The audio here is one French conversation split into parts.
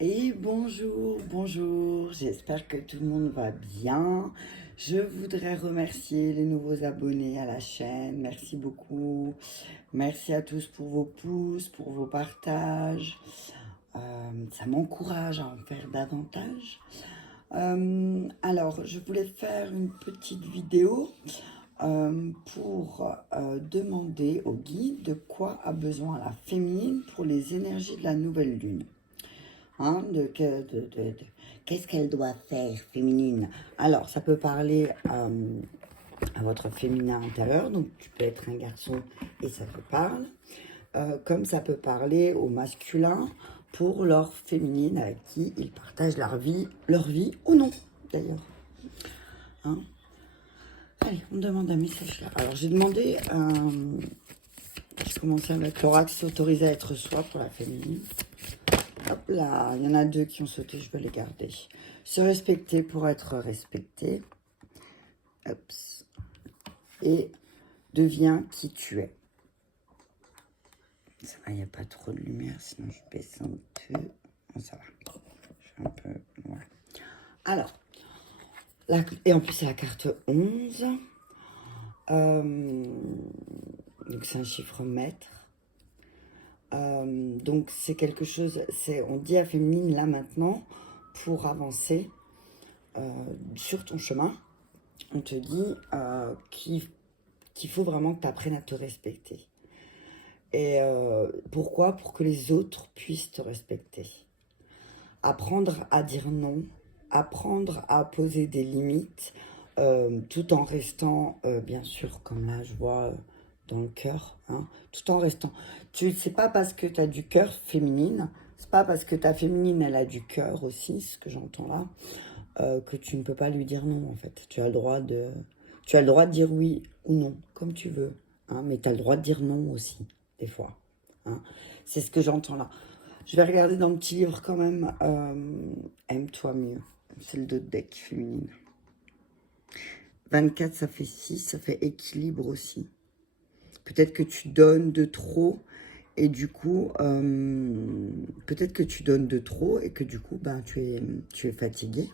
Et bonjour, bonjour, j'espère que tout le monde va bien. Je voudrais remercier les nouveaux abonnés à la chaîne, merci beaucoup. Merci à tous pour vos pouces, pour vos partages. Ça m'encourage à en faire davantage. Alors, je voulais faire une petite vidéo pour demander au guide de quoi a besoin la féminine pour les énergies de la nouvelle lune. Hein, qu'est-ce qu'elle doit faire, féminine? Alors, ça peut parler à votre féminin intérieur, donc tu peux être un garçon et ça te parle, comme ça peut parler au masculin pour leur féminine avec qui ils partagent leur vie ou non, d'ailleurs. Hein? Allez, on demande un message là. Alors, j'ai demandé, j'ai commencé avec l'oracle autorisé à être soi pour la féminine. Hop là, il y en a deux qui ont sauté, je vais les garder. Se respecter pour être respecté. Hop. Et deviens qui tu es. Ça va, il n'y a pas trop de lumière, sinon je baisse un peu. Bon, ça va. Je fais un peu. Voilà. Alors, et en plus, c'est la carte 11. Donc, c'est un chiffre maître. Donc, c'est quelque chose, on dit à féminine là maintenant, pour avancer sur ton chemin, on te dit qu'il faut vraiment que tu apprennes à te respecter. Et pourquoi? Pour que les autres puissent te respecter. Apprendre à dire non, apprendre à poser des limites, tout en restant, bien sûr, comme là je vois dans le cœur, hein, tout en restant. C'est pas parce que tu as du cœur féminine, c'est pas parce que ta féminine elle a du cœur aussi, ce que j'entends là, que tu ne peux pas lui dire non en fait. Tu as le droit de dire oui ou non, comme tu veux, hein, mais tu as le droit de dire non aussi, des fois. Hein. C'est ce que j'entends là. Je vais regarder dans le petit livre quand même. Aime-toi mieux. C'est le dos de deck féminine. 24, ça fait 6, ça fait équilibre aussi. Peut-être que tu donnes de trop et du coup, peut-être que tu donnes de trop et que du coup, ben, tu es fatigué.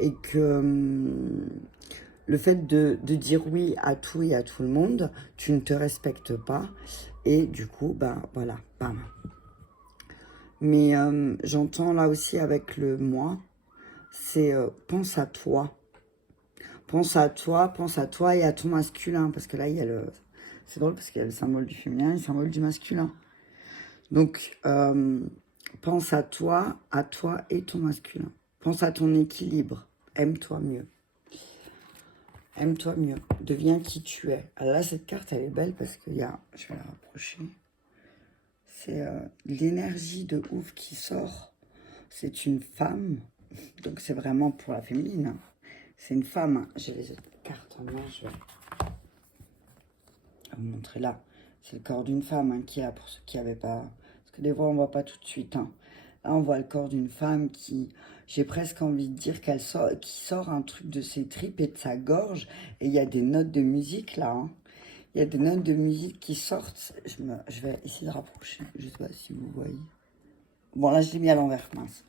Et que le fait de dire oui à tout et à tout le monde, tu ne te respectes pas. Et du coup, ben voilà, bam. Mais j'entends là aussi avec le moi, c'est pense à toi. Pense à toi et à ton masculin. Parce que là, il y a le... C'est drôle parce qu'il y a le symbole du féminin et le symbole du masculin. Donc, pense à toi et ton masculin. Pense à ton équilibre. Aime-toi mieux. Aime-toi mieux. Deviens qui tu es. Alors là, cette carte, elle est belle parce qu'il y a... Je vais la rapprocher. C'est l'énergie de ouf qui sort. C'est une femme. Donc, c'est vraiment pour la féminine. C'est une femme. J'ai les autres cartes en main. Je vais vous montrer là. C'est le corps d'une femme qui a, pour ceux qui n'avaient pas... Parce que des fois, on ne voit pas tout de suite. Hein. Là, on voit le corps d'une femme qui... J'ai presque envie de dire qui sort un truc de ses tripes et de sa gorge. Et il y a des notes de musique là. Hein. Il y a des notes de musique qui sortent. Je vais essayer de rapprocher. Je ne sais pas si vous voyez. Bon, là, je l'ai mis à l'envers. Mince.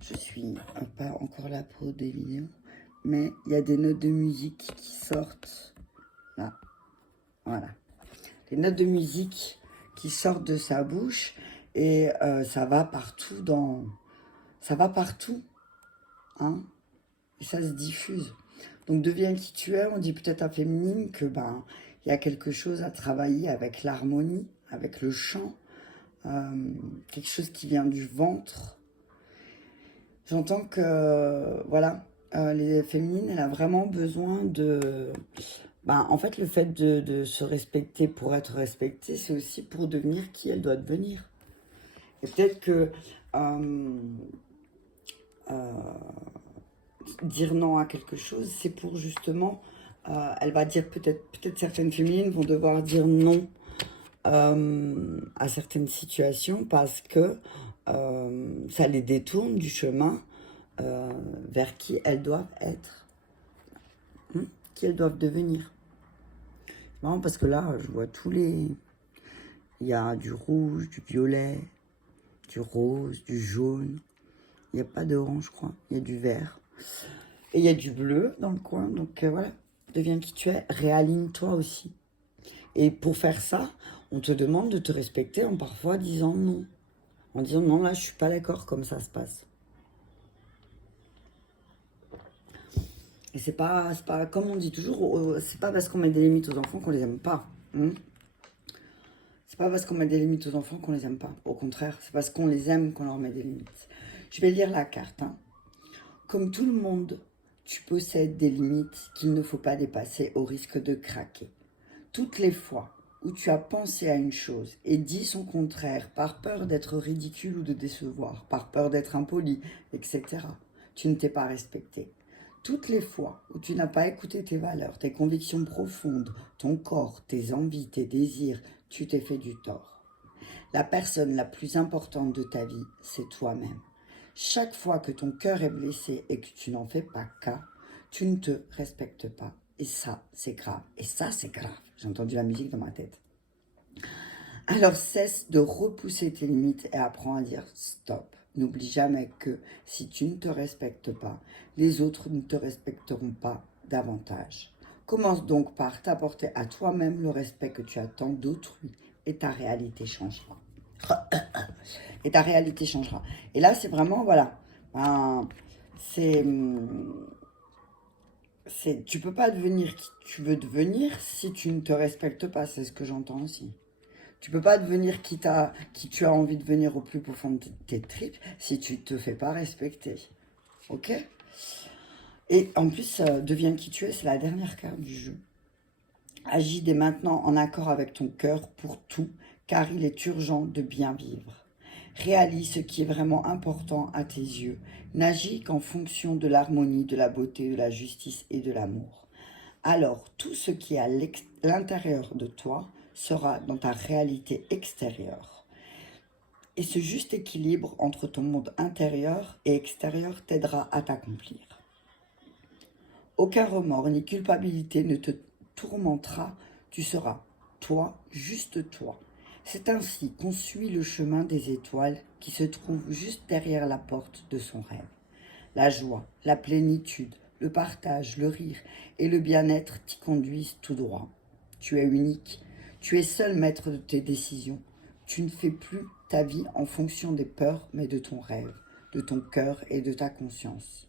Je suis pas encore là pour des vidéos. Mais il y a des notes de musique qui sortent. Là. Voilà. Les notes de musique qui sortent de sa bouche. Et ça va partout dans... Ça va partout. Hein. Et ça se diffuse. Donc, deviens qui tu es. On dit peut-être à féminine que ben il y a quelque chose à travailler avec l'harmonie, avec le chant, quelque chose qui vient du ventre. J'entends que voilà, les féminines, elle a vraiment besoin de... Ben, en fait, le fait de se respecter pour être respectée, c'est aussi pour devenir qui elle doit devenir. Et peut-être que dire non à quelque chose, c'est pour justement, elle va dire peut-être certaines féminines vont devoir dire non à certaines situations parce que ça les détourne du chemin vers qui elles doivent être, qui elles doivent devenir. C'est marrant parce que là, je vois tous les... Il y a du rouge, du violet, du rose, du jaune. Il n'y a pas d'orange, je crois. Il y a du vert. Et il y a du bleu dans le coin. Donc voilà, deviens qui tu es. Réaligne-toi aussi. Et pour faire ça, on te demande de te respecter en parfois disant non. En disant non, là, je suis pas d'accord comme ça se passe. Et c'est pas, comme on dit toujours, c'est pas parce qu'on met des limites aux enfants qu'on les aime pas. Hein. C'est pas parce qu'on met des limites aux enfants qu'on les aime pas. Au contraire, c'est parce qu'on les aime qu'on leur met des limites. Je vais lire la carte. Hein. Comme tout le monde, tu possèdes des limites qu'il ne faut pas dépasser au risque de craquer. Toutes les fois où tu as pensé à une chose et dit son contraire par peur d'être ridicule ou de décevoir, par peur d'être impoli, etc., tu ne t'es pas respecté. Toutes les fois où tu n'as pas écouté tes valeurs, tes convictions profondes, ton corps, tes envies, tes désirs, tu t'es fait du tort. La personne la plus importante de ta vie, c'est toi-même. Chaque fois que ton cœur est blessé et que tu n'en fais pas cas, tu ne te respectes pas. Et ça, c'est grave. Et ça, c'est grave. J'ai entendu la musique dans ma tête. Alors cesse de repousser tes limites et apprends à dire stop. N'oublie jamais que si tu ne te respectes pas, les autres ne te respecteront pas davantage. Commence donc par t'apporter à toi-même le respect que tu attends d'autrui et ta réalité changera. Et ta réalité changera. Et là, c'est vraiment, voilà, c'est, tu peux pas devenir qui tu veux devenir si tu ne te respectes pas, c'est ce que j'entends aussi. Tu peux pas devenir qui tu as envie de devenir au plus profond de tes tripes si tu te fais pas respecter. Ok? Et en plus, deviens qui tu es, c'est la dernière carte du jeu. Agis dès maintenant en accord avec ton cœur pour tout, car il est urgent de bien vivre. Réalise ce qui est vraiment important à tes yeux. N'agis qu'en fonction de l'harmonie, de la beauté, de la justice et de l'amour. Alors, tout ce qui est à l'intérieur de toi sera dans ta réalité extérieure. Et ce juste équilibre entre ton monde intérieur et extérieur t'aidera à t'accomplir. Aucun remords ni culpabilité ne te tourmentera. Tu seras toi, juste toi. C'est ainsi qu'on suit le chemin des étoiles qui se trouvent juste derrière la porte de son rêve. La joie, la plénitude, le partage, le rire et le bien-être t'y conduisent tout droit. Tu es unique, tu es seul maître de tes décisions. Tu ne fais plus ta vie en fonction des peurs, mais de ton rêve, de ton cœur et de ta conscience.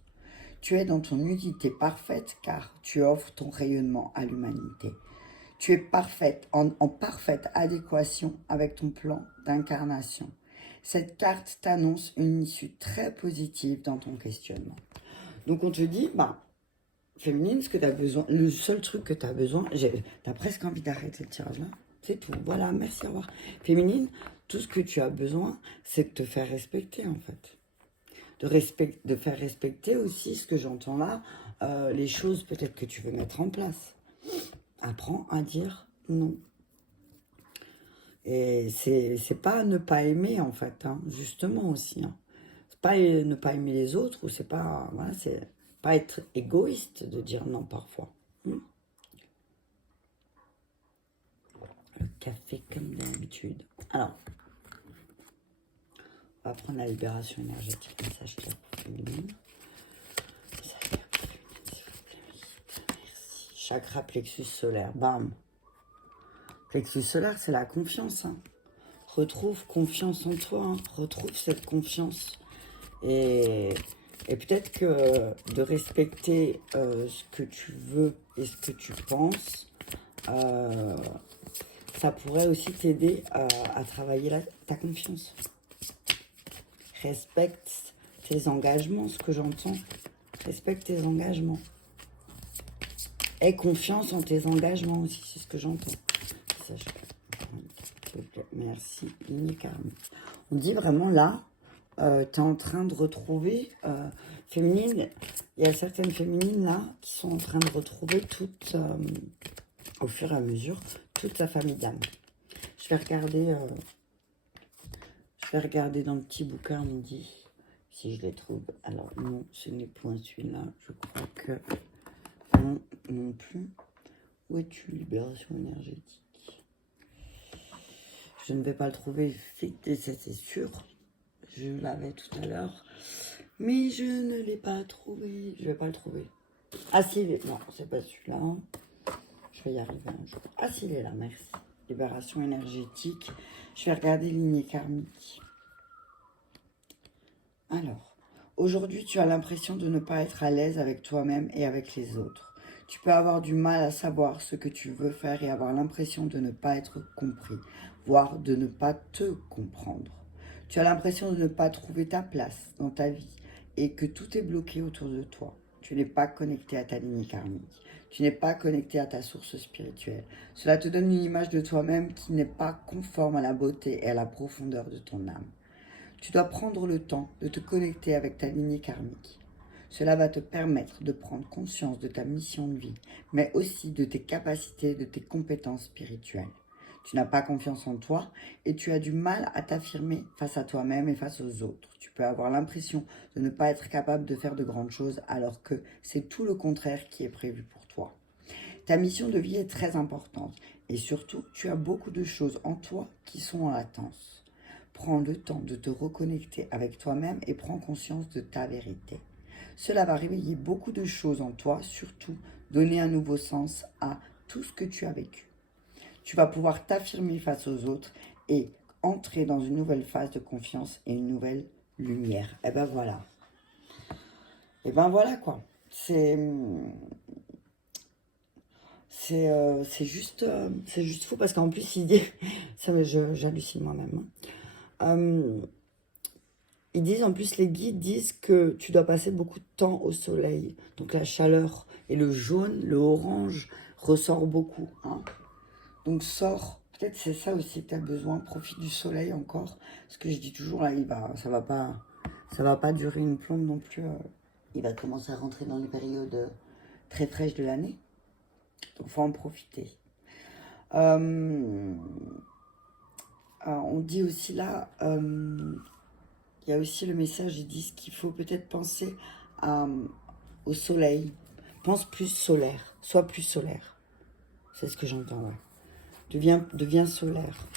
Tu es dans ton unité parfaite car tu offres ton rayonnement à l'humanité. Tu es parfaite, en parfaite adéquation avec ton plan d'incarnation. Cette carte t'annonce une issue très positive dans ton questionnement. Donc on te dit, féminine, ce que tu as besoin, le seul truc que tu as besoin, tu as presque envie d'arrêter le tirage là, c'est tout. Voilà, merci, au revoir. Féminine, tout ce que tu as besoin, c'est de te faire respecter en fait. De faire respecter aussi ce que j'entends là, les choses peut-être que tu veux mettre en place. Apprends à dire non. Et c'est pas ne pas aimer en fait, hein, justement aussi. Hein. C'est pas ne pas aimer les autres ou c'est pas, voilà, c'est pas être égoïste de dire non parfois. Le café comme d'habitude. Alors, on va prendre la libération énergétique, message clair pour féminine. Message clair pour féminine, s'il vous plaît. Merci. Chakra plexus solaire, bam. Plexus solaire, c'est la confiance. Hein. Retrouve confiance en toi, hein. Retrouve cette confiance. Et peut-être que de respecter ce que tu veux et ce que tu penses, ça pourrait aussi t'aider à travailler ta confiance. Respecte tes engagements, ce que j'entends. Respecte tes engagements. Aie confiance en tes engagements aussi, c'est ce que j'entends. Merci, ligne karmique. On dit vraiment là, tu es en train de retrouver, féminine, il y a certaines féminines là qui sont en train de retrouver toute, au fur et à mesure, toute sa famille d'âme. Je vais regarder dans le petit bouquin, on me dit si je les trouve. Alors non, ce n'est point celui-là, je crois que non, non plus. Où es-tu, libération énergétique? Je ne vais pas le trouver, c'est sûr. Je l'avais tout à l'heure. Mais je ne l'ai pas trouvé. Je vais pas le trouver. Ah si, non, c'est pas celui-là. Je vais y arriver un jour. Ah si, il est là, merci. Libération énergétique. Je vais regarder lignée karmique. Alors, aujourd'hui, tu as l'impression de ne pas être à l'aise avec toi-même et avec les autres. Tu peux avoir du mal à savoir ce que tu veux faire et avoir l'impression de ne pas être compris, voire de ne pas te comprendre. Tu as l'impression de ne pas trouver ta place dans ta vie et que tout est bloqué autour de toi. Tu n'es pas connecté à ta lignée karmique. Tu n'es pas connecté à ta source spirituelle. Cela te donne une image de toi-même qui n'est pas conforme à la beauté et à la profondeur de ton âme. Tu dois prendre le temps de te connecter avec ta lignée karmique. Cela va te permettre de prendre conscience de ta mission de vie, mais aussi de tes capacités et de tes compétences spirituelles. Tu n'as pas confiance en toi et tu as du mal à t'affirmer face à toi-même et face aux autres. Tu peux avoir l'impression de ne pas être capable de faire de grandes choses alors que c'est tout le contraire qui est prévu pour toi. Ta mission de vie est très importante et surtout, tu as beaucoup de choses en toi qui sont en latence. Prends le temps de te reconnecter avec toi-même et prends conscience de ta vérité. Cela va réveiller beaucoup de choses en toi, surtout donner un nouveau sens à tout ce que tu as vécu. Tu vas pouvoir t'affirmer face aux autres et entrer dans une nouvelle phase de confiance et une nouvelle lumière. Et ben voilà. Et ben voilà quoi. C'est juste fou parce qu'en plus il dit, j'hallucine moi-même. Ils disent en plus, les guides disent que tu dois passer beaucoup de temps au soleil. Donc la chaleur et le jaune, le orange ressort beaucoup. Hein. Donc sors, peut-être c'est ça aussi que tu as besoin, profite du soleil encore. Ce que je dis toujours là, ça va pas durer une plombe non plus. Il va commencer à rentrer dans les périodes très fraîches de l'année. Donc faut en profiter. On dit aussi là, il y a aussi le message, ils disent qu'il faut peut-être penser au soleil. Pense plus solaire, sois plus solaire. C'est ce que j'entends, ouais. Deviens solaire.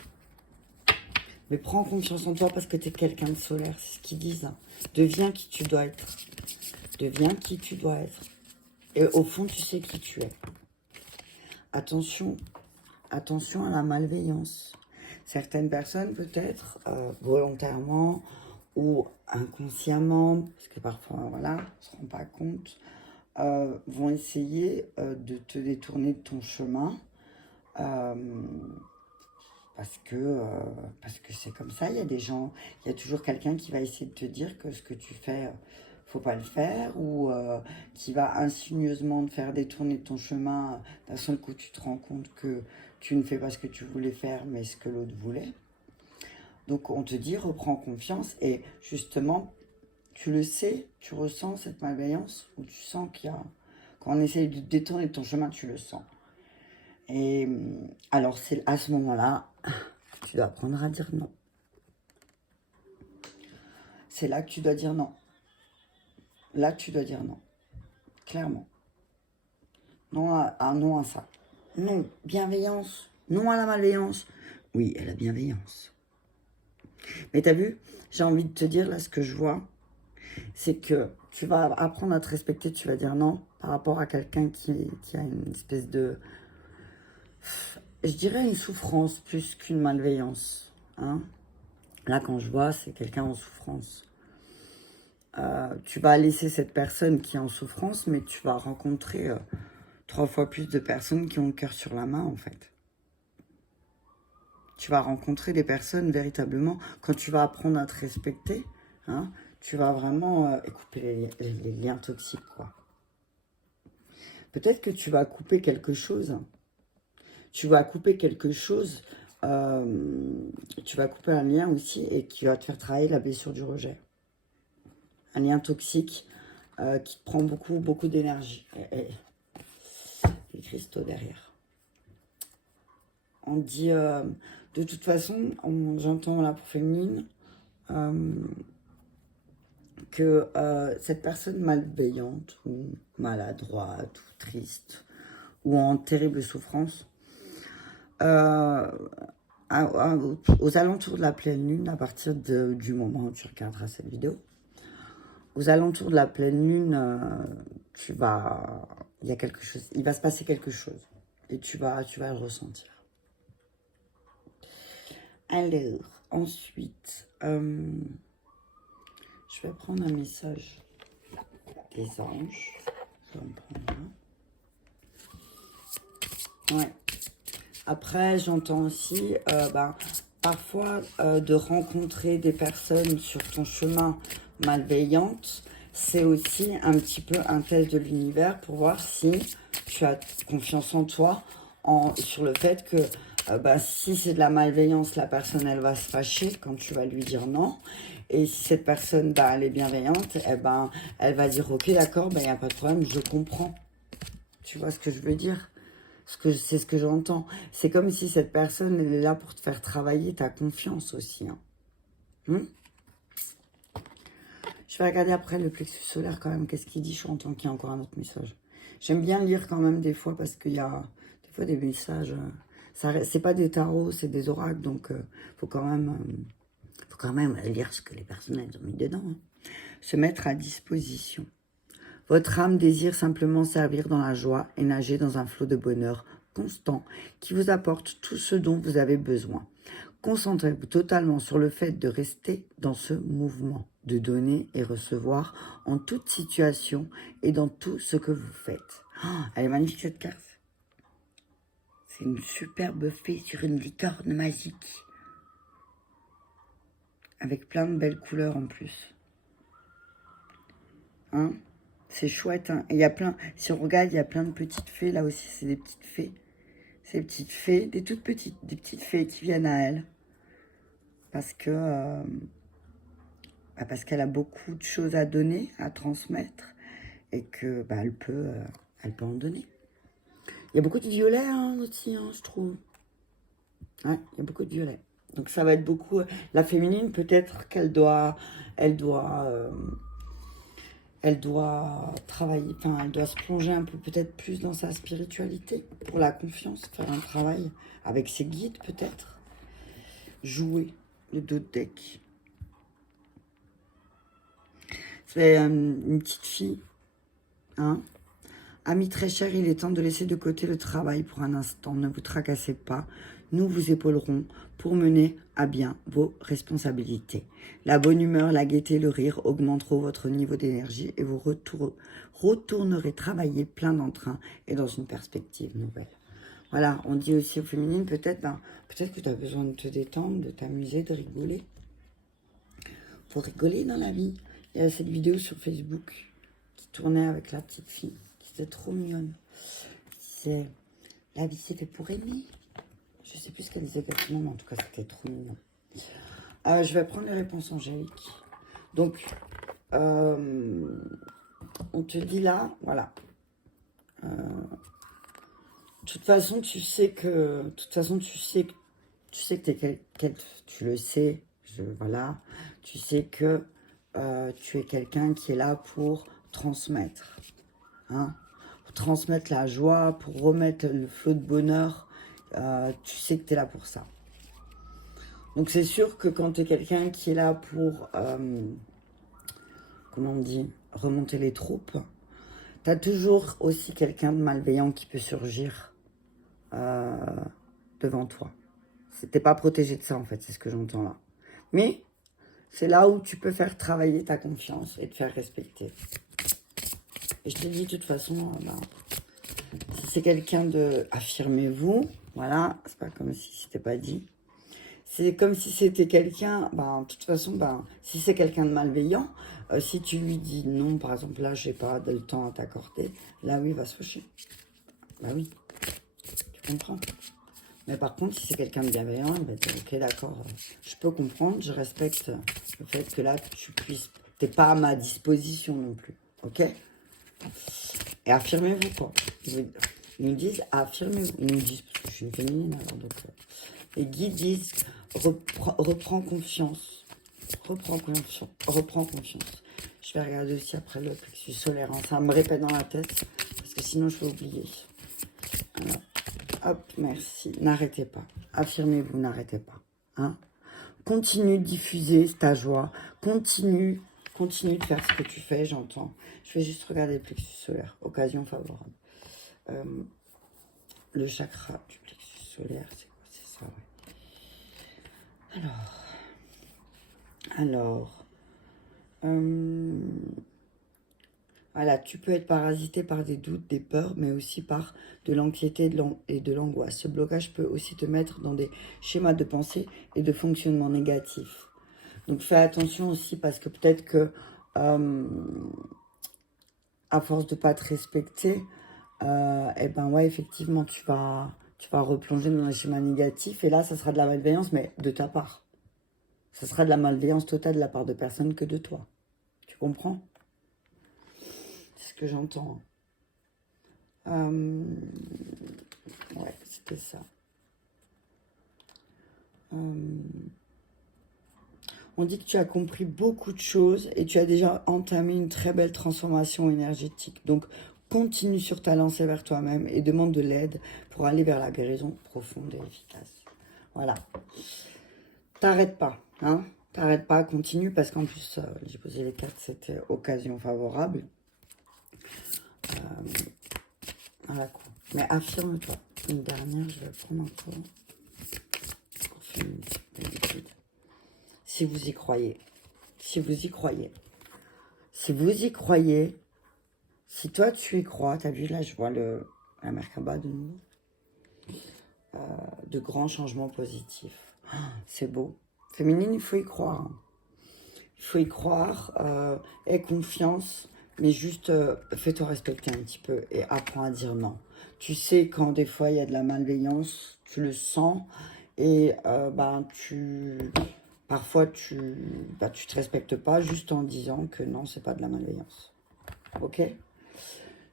Mais prends confiance en toi parce que tu es quelqu'un de solaire, c'est ce qu'ils disent. Hein. Deviens qui tu dois être. Deviens qui tu dois être. Et au fond, tu sais qui tu es. Attention à la malveillance. Certaines personnes, peut-être, volontairement ou inconsciemment, parce que parfois, voilà, on ne se rend pas compte, vont essayer de te détourner de ton chemin parce que c'est comme ça. Il y a des gens, il y a toujours quelqu'un qui va essayer de te dire que ce que tu fais, faut pas le faire, ou qui va insigneusement te faire détourner de ton chemin. D'un seul coup, tu te rends compte que tu ne fais pas ce que tu voulais faire, mais ce que l'autre voulait. Donc on te dit, reprends confiance, et justement, tu le sais, tu ressens cette malveillance, ou tu sens qu'il y a... Quand on essaye de te détourner de ton chemin, tu le sens. Et alors, c'est à ce moment-là, tu dois apprendre à dire non. C'est là que tu dois dire non. Là, tu dois dire non. Clairement. Non non à ça. Non, bienveillance. Non à la malveillance. Oui, à la bienveillance. Mais t'as vu, j'ai envie de te dire, là, ce que je vois, c'est que tu vas apprendre à te respecter, tu vas dire non par rapport à quelqu'un qui a une espèce de... Je dirais une souffrance plus qu'une malveillance. Hein. Là, quand je vois, c'est quelqu'un en souffrance. Tu vas laisser cette personne qui est en souffrance, mais tu vas rencontrer 3 fois plus de personnes qui ont le cœur sur la main, en fait. Tu vas rencontrer des personnes véritablement, quand tu vas apprendre à te respecter, hein, tu vas vraiment couper les liens toxiques, quoi. Peut-être que tu vas couper quelque chose. Tu vas couper quelque chose, tu vas couper un lien aussi et qui va te faire travailler la blessure du rejet. Un lien toxique qui te prend beaucoup d'énergie. Et les cristaux derrière. On dit, de toute façon, j'entends là pour féminine, que cette personne malveillante ou maladroite ou triste ou en terrible souffrance aux alentours de la pleine lune, à partir du moment où tu regarderas cette vidéo, aux alentours de la pleine lune, il y a quelque chose, il va se passer quelque chose et tu vas le ressentir. Alors, ensuite, je vais prendre un message des anges. Je vais en prendre un. Ouais. Après, j'entends aussi, parfois, de rencontrer des personnes sur ton chemin malveillantes, c'est aussi un petit peu un test de l'univers pour voir si tu as confiance en toi, sur le fait que si c'est de la malveillance, la personne, elle va se fâcher quand tu vas lui dire non. Et si cette personne, elle est bienveillante, elle va dire, ok, d'accord, il n'y a pas de problème, je comprends. Tu vois ce que je veux dire? C'est ce que j'entends. C'est comme si cette personne, elle est là pour te faire travailler ta confiance aussi. Hein. Je vais regarder après le plexus solaire quand même. Qu'est-ce qu'il dit? Je entends qu'il y a encore un autre message. J'aime bien lire quand même des fois parce qu'il y a des fois des messages. C'est pas des tarots, c'est des oracles. Donc, faut quand même lire ce que les personnes elles ont mis dedans. Hein. Se mettre à disposition. Votre âme désire simplement servir dans la joie et nager dans un flot de bonheur constant qui vous apporte tout ce dont vous avez besoin. Concentrez-vous totalement sur le fait de rester dans ce mouvement, de donner et recevoir en toute situation et dans tout ce que vous faites. Oh, elle est magnifique cette carte. C'est une superbe fée sur une licorne magique. Avec plein de belles couleurs en plus. Hein? C'est chouette, hein. Et il y a plein, si on regarde, il y a plein de petites fées, là aussi, c'est des petites fées. Ces petites fées, des toutes petites, des petites fées qui viennent à elle. Parce que, parce qu'elle a beaucoup de choses à donner, à transmettre, et que, elle peut en donner. Il y a beaucoup de violets, hein, aussi, hein, je trouve. Ouais, il y a beaucoup de violets. Donc ça va être beaucoup, la féminine, peut-être qu'elle doit travailler, elle doit se plonger un peu peut-être plus dans sa spiritualité, pour la confiance, faire un travail avec ses guides peut-être, jouer le dos de deck. C'est une petite fille, hein. Ami très cher, il est temps de laisser de côté le travail pour un instant, ne vous tracassez pas. Nous vous épaulerons pour mener à bien vos responsabilités. La bonne humeur, la gaieté, le rire augmenteront votre niveau d'énergie et vous retournerez travailler plein d'entrain et dans une perspective nouvelle. Voilà, on dit aussi aux féminines, peut-être que tu as besoin de te détendre, de t'amuser, de rigoler. Faut rigoler dans la vie. Il y a cette vidéo sur Facebook qui tournait avec la petite fille. C'était trop mignonne. C'est la vie, c'est fait pour aimer. Je sais plus ce qu'elle disait exactement, mais en tout cas, c'était trop mignon. Je vais prendre les réponses angéliques. Donc, on te dit là, voilà. De toute façon, tu sais que tu le sais. Voilà. Tu sais que tu es quelqu'un qui est là pour transmettre. Hein, pour transmettre la joie, pour remettre le flot de bonheur, tu sais que tu es là pour ça. Donc c'est sûr que quand tu es quelqu'un qui est là pour, comment on dit, remonter les troupes, tu as toujours aussi quelqu'un de malveillant qui peut surgir devant toi. T'es pas protégé de ça en fait, c'est ce que j'entends là. Mais c'est là où tu peux faire travailler ta confiance et te faire respecter. Et je te dis de toute façon, si c'est quelqu'un de... Affirmez-vous, voilà, c'est pas comme si c'était pas dit. C'est comme si c'était quelqu'un, de toute façon, si c'est quelqu'un de malveillant, si tu lui dis non, par exemple, là, j'ai pas le temps à t'accorder, là, oui, il va se fâcher. Bah oui, tu comprends. Mais par contre, si c'est quelqu'un de bienveillant, il va dire, ok, d'accord, je peux comprendre, je respecte le fait que là, t'es pas à ma disposition non plus, ok? Et affirmez-vous, quoi. Ils nous disent, affirmez-vous. Ils nous disent, parce que je suis une féminine, alors donc... les guides disent, reprends confiance. Reprends confiance. Je vais regarder aussi après le plexus solaire. Hein. Ça me répète dans la tête, parce que sinon je vais oublier. Alors, hop, merci. N'arrêtez pas. affirmez-vous, n'arrêtez pas. Hein. Continue de diffuser ta joie. Continue de faire ce que tu fais, j'entends. Je vais juste regarder le plexus solaire. Occasion favorable. Le chakra du plexus solaire, c'est quoi? C'est ça, ouais. Alors, voilà, tu peux être parasité par des doutes, des peurs, mais aussi par de l'anxiété et de l'angoisse. Ce blocage peut aussi te mettre dans des schémas de pensée et de fonctionnement négatifs. Donc fais attention aussi parce que peut-être que à force de ne pas te respecter, et ben ouais, effectivement, tu vas replonger dans un schéma négatif. Et là, ça sera de la malveillance, mais de ta part. Ça sera de la malveillance totale de la part de personne que de toi. Tu comprends? C'est ce que j'entends. Ouais, c'était ça. On dit que tu as compris beaucoup de choses et tu as déjà entamé une très belle transformation énergétique. Donc, continue sur ta lancée vers toi-même et demande de l'aide pour aller vers la guérison profonde et efficace. Voilà. T'arrêtes pas, hein. T'arrêtes pas, continue, parce qu'en plus, j'ai posé les cartes, c'était occasion favorable. Voilà quoi. Mais affirme-toi. Une dernière, je vais prendre encore. Pour finir une si vous y croyez. Si vous y croyez. Si vous y croyez, si toi tu y crois, t'as vu là, je vois la Merkaba de nous. De grands changements positifs. C'est beau. Féminine, il faut y croire. Hein. Il faut y croire. Aie confiance. Mais juste, fais-toi respecter un petit peu et apprends à dire non. Tu sais quand des fois il y a de la malveillance, tu le sens. Et parfois tu te respectes pas juste en disant que non, c'est pas de la malveillance. Ok?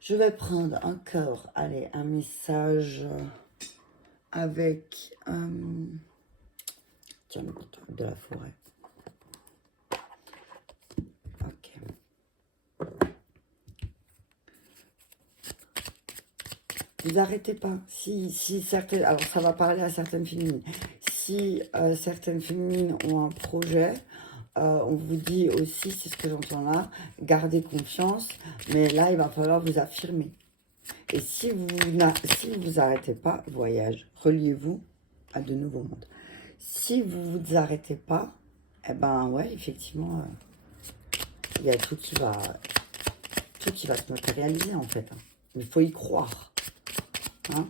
Je vais prendre encore, allez, un message avec tiens, de la forêt. Ok. Vous arrêtez pas. Si certaines, alors ça va parler à certaines féminines. Si certaines féminines ont un projet, on vous dit aussi, c'est ce que j'entends là, gardez confiance, mais là il va falloir vous affirmer. Et si vous arrêtez pas, voyage, reliez-vous à de nouveaux mondes. Si vous vous arrêtez pas, eh ben ouais, effectivement, il y a tout qui va se matérialiser en fait. Hein. Mais il faut y croire. Hein,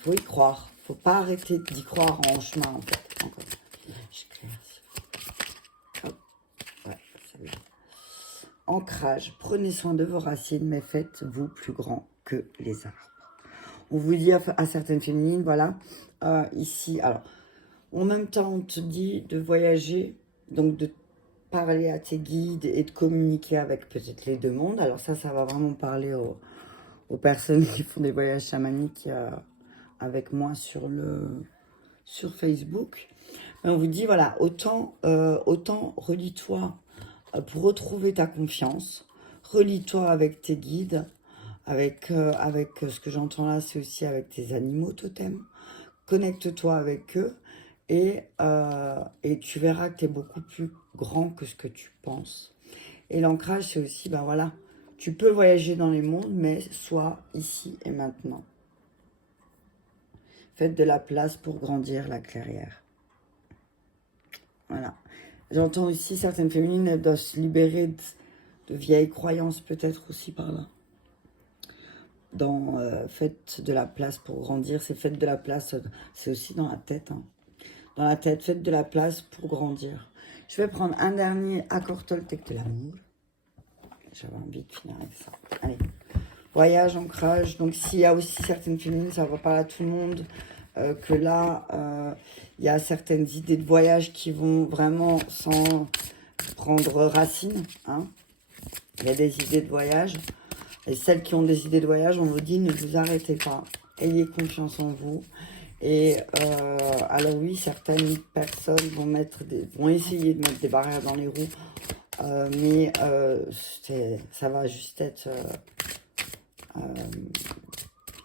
faut y croire. Faut pas arrêter d'y croire en chemin, en fait. Encore. Hop. Ouais, c'est bien. Ancrage. Prenez soin de vos racines, mais faites-vous plus grand que les arbres. On vous dit à certaines féminines, voilà, ici, alors, en même temps, on te dit de voyager, donc de parler à tes guides et de communiquer avec peut-être les deux mondes. Alors ça va vraiment parler aux personnes qui font des voyages chamaniques avec moi sur Facebook. Mais on vous dit, voilà, autant relie-toi pour retrouver ta confiance, relie-toi avec tes guides, avec ce que j'entends là, c'est aussi avec tes animaux totems. Connecte-toi avec eux et tu verras que tu es beaucoup plus grand que ce que tu penses. Et l'ancrage, c'est aussi, ben voilà, tu peux voyager dans les mondes, mais sois ici et maintenant. Faites de la place pour grandir la clairière. Voilà. J'entends aussi certaines féminines, elles doivent se libérer de vieilles croyances, peut-être aussi par là. Dans faites de la place pour grandir, c'est faites de la place, c'est aussi dans la tête. Hein. Dans la tête, faites de la place pour grandir. Je vais prendre un dernier accord Toltec de l'amour. J'avais envie de finir avec ça. Allez. Voyage, ancrage. Donc, s'il y a aussi certaines féminines, ça va parler à tout le monde. Que là, il y a certaines idées de voyage qui vont vraiment sans prendre racine. Hein. Il y a des idées de voyage. Et celles qui ont des idées de voyage, on vous dit, ne vous arrêtez pas. Ayez confiance en vous. Et alors oui, certaines personnes vont essayer de mettre des barrières dans les roues. Mais ça va juste être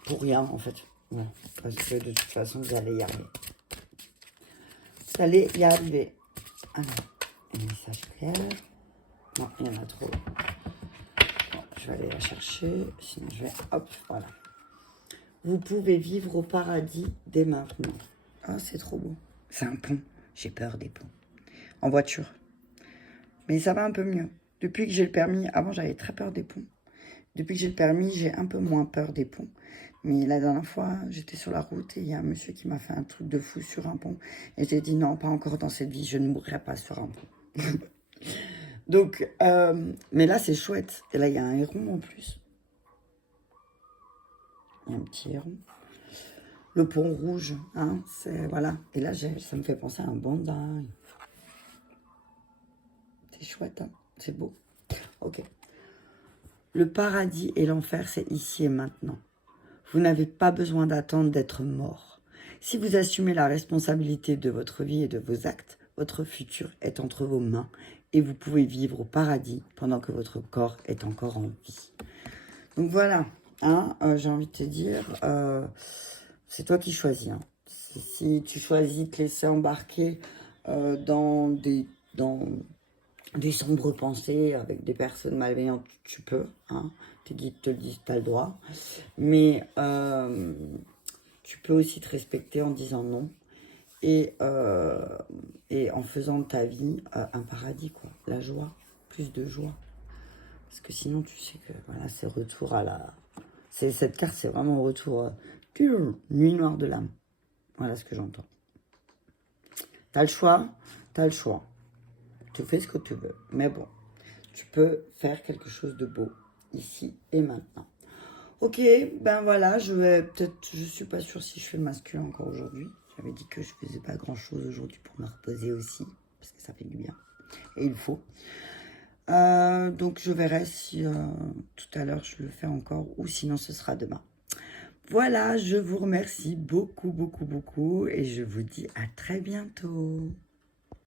pour rien, en fait. Ouais, parce que de toute façon, vous allez y arriver. Vous allez y arriver. Alors, un message clair. Non, il y en a trop. Bon, je vais aller la chercher. Sinon, je vais... Hop, voilà. Vous pouvez vivre au paradis dès maintenant. Ah, c'est trop beau. C'est un pont. J'ai peur des ponts. En voiture. Mais ça va un peu mieux. Depuis que j'ai le permis, avant j'avais très peur des ponts. Depuis que j'ai le permis, j'ai un peu moins peur des ponts. Mais la dernière fois, j'étais sur la route et il y a un monsieur qui m'a fait un truc de fou sur un pont. Et j'ai dit non, pas encore dans cette vie, je ne mourrai pas sur un pont. Donc, mais là c'est chouette. Et là il y a un héron en plus. Il y a un petit héron. Le pont rouge, hein, c'est voilà. Et là ça me fait penser à un bandai. C'est chouette, hein, c'est beau. Ok. Le paradis et l'enfer, c'est ici et maintenant. Vous n'avez pas besoin d'attendre d'être mort. Si vous assumez la responsabilité de votre vie et de vos actes, votre futur est entre vos mains et vous pouvez vivre au paradis pendant que votre corps est encore en vie. Donc voilà, hein, j'ai envie de te dire, c'est toi qui choisis. Hein. Si tu choisis de te laisser embarquer dans des sombres pensées avec des personnes malveillantes, tu peux, hein, tes guides te le disent, tu as le droit, mais tu peux aussi te respecter en disant non, et en faisant de ta vie un paradis, quoi, la joie, plus de joie, parce que sinon tu sais que voilà, c'est retour à la... Cette carte, c'est vraiment retour nuit noire de l'âme, voilà ce que j'entends. T'as le choix, t'as le choix, tu fais ce que tu veux, mais bon, tu peux faire quelque chose de beau, ici et maintenant. Ok, ben voilà, je suis pas sûre si je fais masculin encore aujourd'hui. J'avais dit que je faisais pas grand chose aujourd'hui pour me reposer aussi, parce que ça fait du bien, et il faut. Donc je verrai si tout à l'heure je le fais encore, ou sinon ce sera demain. Voilà, je vous remercie beaucoup, beaucoup, beaucoup, et je vous dis à très bientôt.